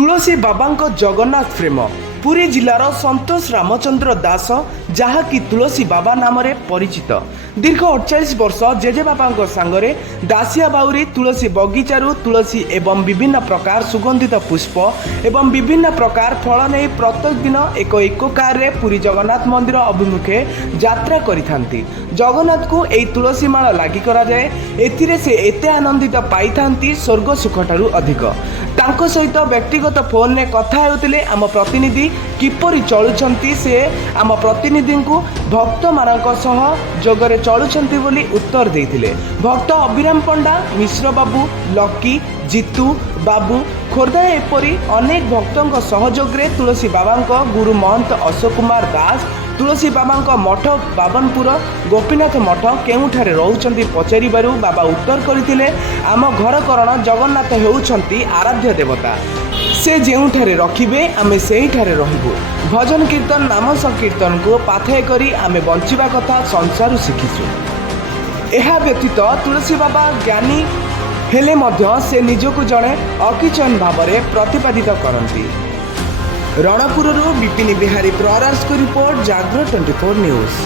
तुलसी बाबांको जगन्नाथ प्रेम पुरी जिलार संतोष रामचंद्र दास जहाँकि तुलसी बाबा नाम परिचित दीर्घ 48 वर्ष जेजे बाबा सांगरे दासिया बाउरी तुलसी बगीचारू तुलसी एवं विभिन्न प्रकार सुगंधित पुष्प एवं विभिन्न प्रकार फल नहीं प्रत्येक दिन एक कार रे पुरी जगन्नाथ मंदिर अभिमुखे यात्रा करिथांती। जगन्नाथ को एई तुलसी माला लागि करा जाए एथिरे से एते आनंदित पाई थांती स्वर्ग सुख ठारू अधिक। तांको सहित व्यक्तिगत फोन ने कथा हेउतिले आम प्रतिनिधि किपरि चलुछंती से आम प्रतिनिधि को भक्त मानक सह जोगरे चलुछंती बोली उत्तर देइथिले। भक्त अभिराम पंडा, मिश्र बाबू, लकी, जीतू बाबू, खोर्धा एपरी अनेक भक्तों सहयोग रे तुलसी बाबा गुरु महंत अशोक कुमार दास तुलसी बाबा मठ बाबनपुर गोपीनाथ मठ केउठारे रहउछंती पचारिबारु बाबा उत्तर करथिले आम घर करण जगन्नाथ हेउछंती आराध्य देवता, से जेउठारे रखिबे आमे सेहिठारे रहिबु। भजन कीर्तन नाम संकीर्तन को पाथय करी आमे बंचिबा कथा संसार शिखिछु। एहा व्यतीत तुलसी बाबा ज्ञानी हेले मध्य से निजको जड़े अकिचन भाव में प्रतिपादित करती। रणपुरु विपिन बिहारी प्रहराज को रिपोर्ट, जागृत 24 न्यूज।